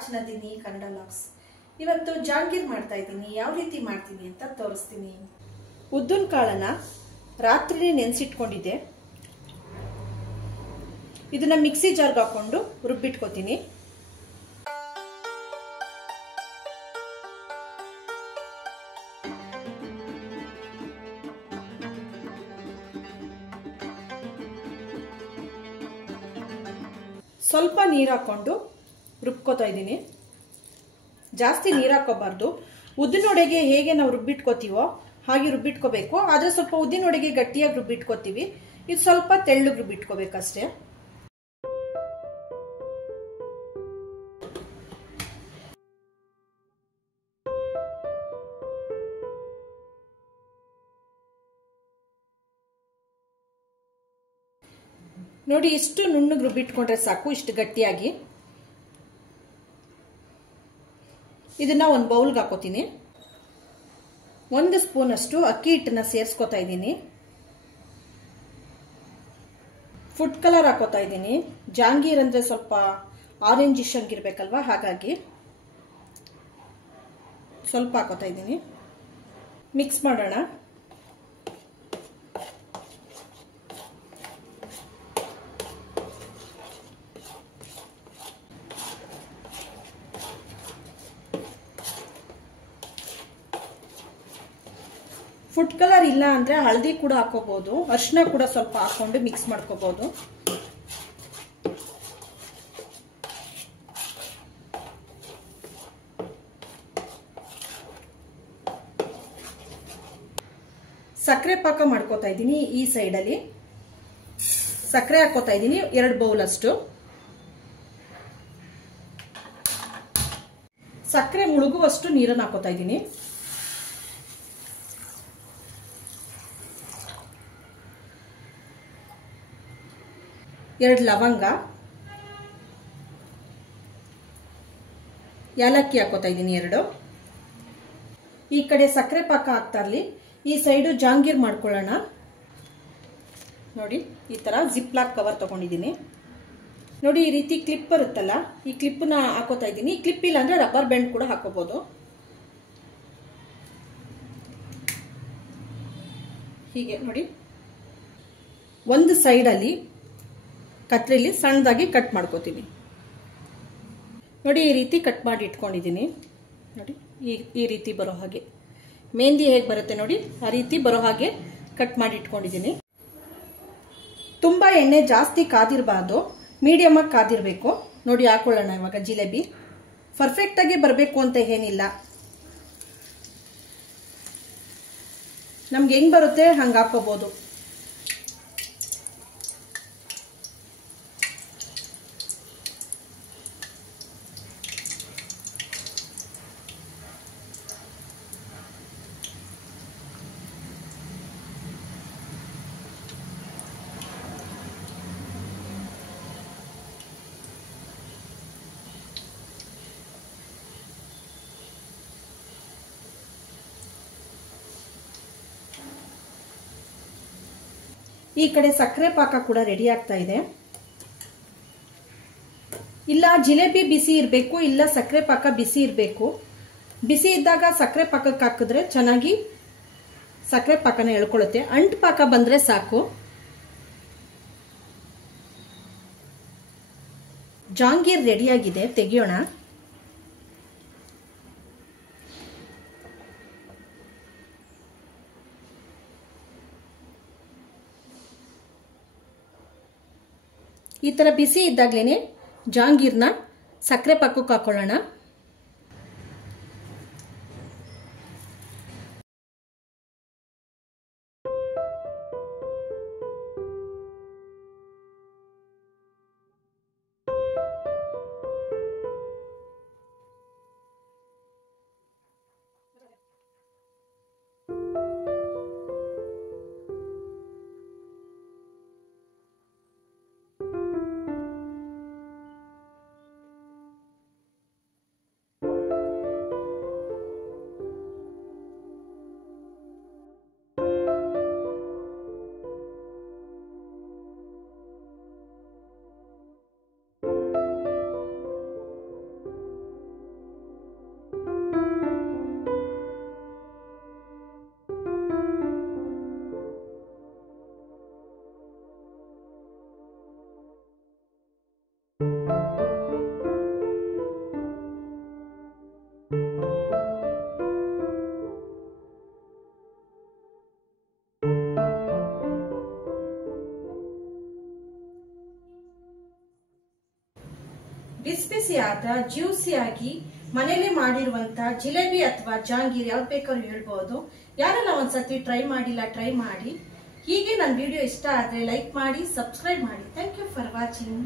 Rajanandini Kannada logs. ಇವತ್ತು ಜಾಂಗೀರ್ ಮಾಡ್ತಾ ಇದ್ದೀನಿ. ಯಾವ ರೀತಿ ಮಾಡ್ತೀನಿ ಅಂತ ತೋರಿಸ್ತೀನಿ. ಉದ್ದಿನ ಕಾಳನ್ನ ರಾತ್ರಿನೇ ನೆನೆಸಿಟ್ಕೊಂಡಿದ್ದೆ. ಇದನ್ನ ಮಿಕ್ಸಿ ಜಾರ್ಗೆ ಹಾಕೊಂಡು ರುಬ್ಬಿಟ್ಕೋತೀನಿ. ಸ್ವಲ್ಪ ನೀರು ಹಾಕೊಂಡು ರುಬ್ಕೋತಾ ಇದ್ದೀನಿ. ಜಾಸ್ತಿ ನೀರು ಹಾಕೋಬಾರ್ದು. ಉದ್ದಿನೊಡೆಗೆ ಹೇಗೆ ನಾವು ರುಬ್ಬಿಟ್ಕೋತೀವೋ ಹಾಗೆ ರುಬ್ಬಿಟ್ಕೋಬೇಕು. ಆದರೆ ಸ್ವಲ್ಪ ಉದ್ದಿನೊಡೆಗೆ ಗಟ್ಟಿಯಾಗಿ ರುಬ್ಬಿಟ್ಕೋತೀವಿ. ಇದು ಸ್ವಲ್ಪ ತೆಳ್ಳಗೆ ರುಬ್ಬಿಟ್ಕೋಬೇಕಷ್ಟೇ. ನೋಡಿ, ಇಷ್ಟು ನುಣ್ಣಗೆ ರುಬ್ಬಿಟ್ಕೊಂಡ್ರೆ ಸಾಕು, ಇಷ್ಟು ಗಟ್ಟಿಯಾಗಿ. ಇದನ್ನ ಒಂದು ಬೌಲ್ಗೆ ಹಾಕೋತೀನಿ. 1 ಸ್ಪೂನ್ ಅಷ್ಟು ಅಕ್ಕಿ ಹಿಟ್ಟನ್ನ ಸೇರಿಸ್ಕೊತಾ ಇದ್ದೀನಿ. ಫುಡ್ ಕಲರ್ ಹಾಕೋತಾ ಇದ್ದೀನಿ. ಜಾಂಗೀರ್ ಅಂದ್ರೆ ಸ್ವಲ್ಪ ಆರೆಂಜಿಶ್ ಹಂಗಿರ್ಬೇಕಲ್ವಾ, ಹಾಗಾಗಿ ಸ್ವಲ್ಪ ಹಾಕೋತಾ ಇದ್ದೀನಿ. ಮಿಕ್ಸ್ ಮಾಡೋಣ. ಫುಡ್ ಕಲರ್ ಇಲ್ಲ ಅಂದ್ರೆ ಹಳದಿ ಕೂಡ ಹಾಕೋಬಹುದು, ಅರಿಶಿನ ಕೂಡ ಸ್ವಲ್ಪ ಹಾಕೊಂಡು ಮಿಕ್ಸ್ ಮಾಡ್ಕೋಬಹುದು. ಸಕ್ಕರೆ ಪಾಕ ಮಾಡ್ಕೋತಾ ಇದ್ದೀನಿ. ಈ ಸೈಡಲ್ಲಿ ಸಕ್ಕರೆ ಹಾಕೋತಾ ಇದ್ದೀನಿ, 2 ಬೌಲ್ ಅಷ್ಟು. ಸಕ್ಕರೆ ಮುಳುಗುವಷ್ಟು ನೀರನ್ನು ಹಾಕೋತಾ ಇದ್ದೀನಿ. ಎರಡು ಲವಂಗ, ಏಲಕ್ಕಿ ಹಾಕೋತಾ ಇದ್ದೀನಿ 2. ಈ ಕಡೆ ಸಕ್ಕರೆ ಪಾಕ ಹಾಕ್ತಾ ಇರಲಿ, ಈ ಸೈಡು ಜಾಂಗೀರ್ ಮಾಡ್ಕೊಳ್ಳೋಣ. ನೋಡಿ, ಈ ತರ ಜಿಪ್ ಲಾಕ್ ಕವರ್ ತಗೊಂಡಿದ್ದೀನಿ. ನೋಡಿ, ಈ ರೀತಿ ಕ್ಲಿಪ್ ಬರುತ್ತಲ್ಲ, ಈ ಕ್ಲಿಪ್ನ ಹಾಕೋತಾ ಇದ್ದೀನಿ. ಈ ಕ್ಲಿಪ್ ಇಲ್ಲ ಅಂದ್ರೆ ರಬ್ಬರ್ ಬ್ಯಾಂಡ್ ಕೂಡ ಹಾಕೋಬಹುದು. ಹೀಗೆ ನೋಡಿ, ಒಂದು ಸೈಡಲ್ಲಿ ಕತ್ರಿಲಿ ಸಣ್ಣದಾಗಿ ಕಟ್ ಮಾಡ್ಕೋತೀನಿ. ನೋಡಿ, ಈ ರೀತಿ ಕಟ್ ಮಾಡಿ ಇಟ್ಕೊಂಡಿದ್ದೀನಿ. ನೋಡಿ, ಈ ರೀತಿ ಬರೋ ಹಾಗೆ, ಮೆಹಂದಿ ಹೇಗೆ ಬರುತ್ತೆ ನೋಡಿ, ಆ ರೀತಿ ಬರೋ ಹಾಗೆ ಕಟ್ ಮಾಡಿ ಇಟ್ಕೊಂಡಿದ್ದೀನಿ. ತುಂಬಾ ಎಣ್ಣೆ ಜಾಸ್ತಿ ಕಾದಿರಬಾರ್ದು, ಮೀಡಿಯಮ್ ಆಗಿ ಕಾದಿರಬೇಕು. ನೋಡಿ, ಹಾಕೊಳ್ಳೋಣ ಇವಾಗ ಜಿಲೇಬಿ. ಪರ್ಫೆಕ್ಟ್ ಆಗಿ ಬರಬೇಕು ಅಂತ ಏನಿಲ್ಲ, ನಮ್ಗೆ ಹೆಂಗ್ ಬರುತ್ತೆ ಹಂಗೆ ಹಾಕೋಬಹುದು. ಈ ಕಡೆ ಸಕ್ಕರೆ ಪಾಕ ಕೂಡ ರೆಡಿ ಆಗ್ತಾ ಇದೆ. ಇಲ್ಲ ಜಿಲೇಬಿ ಬಿಸಿ ಇರಬೇಕು, ಇಲ್ಲ ಸಕ್ಕರೆ ಪಾಕ ಬಿಸಿ ಇರಬೇಕು. ಬಿಸಿ ಇದ್ದಾಗ ಸಕ್ಕರೆ ಪಾಕಕ್ಕೆ ಹಾಕಿದ್ರೆ ಚೆನ್ನಾಗಿ ಸಕ್ಕರೆ ಪಾಕನ ಎಳ್ಕೊಳ್ಳುತ್ತೆ. ಅಂಟು ಪಾಕ ಬಂದ್ರೆ ಸಾಕು. ಜಾಂಗೀರ್ ರೆಡಿಯಾಗಿದೆ, ತೆಗಿಯೋಣ. ಈ ತರ ಬಿಸಿ ಇದ್ದಾಗ್ಲೇನೆ ಜಾಂಗೀರ್ನ ಸಕ್ಕರೆ ಪಾಕಕ್ಕೆ ಹಾಕೊಳ್ಳೋಣ. ಬಿಸಿಯಾದ ಜ್ಯೂಸಿಯಾಗಿ ಮನೇಲಿ ಮಾಡಿರುವಂತ ಜಿಲೇಬಿ ಅಥವಾ ಜಾಂಗೀರ್ ಯಾವ್ದು ಬೇಕಾದ್ರೂ ಹೇಳ್ಬೋದು. ಯಾರೆಲ್ಲ ಒಂದ್ಸತಿ ಟ್ರೈ ಮಾಡಿಲ್ಲ ಟ್ರೈ ಮಾಡಿ. ಹೀಗೆ ನನ್ನ ವಿಡಿಯೋ ಇಷ್ಟ ಆದ್ರೆ ಲೈಕ್ ಮಾಡಿ, ಸಬ್ಸ್ಕ್ರೈಬ್ ಮಾಡಿ. Thank you for watching.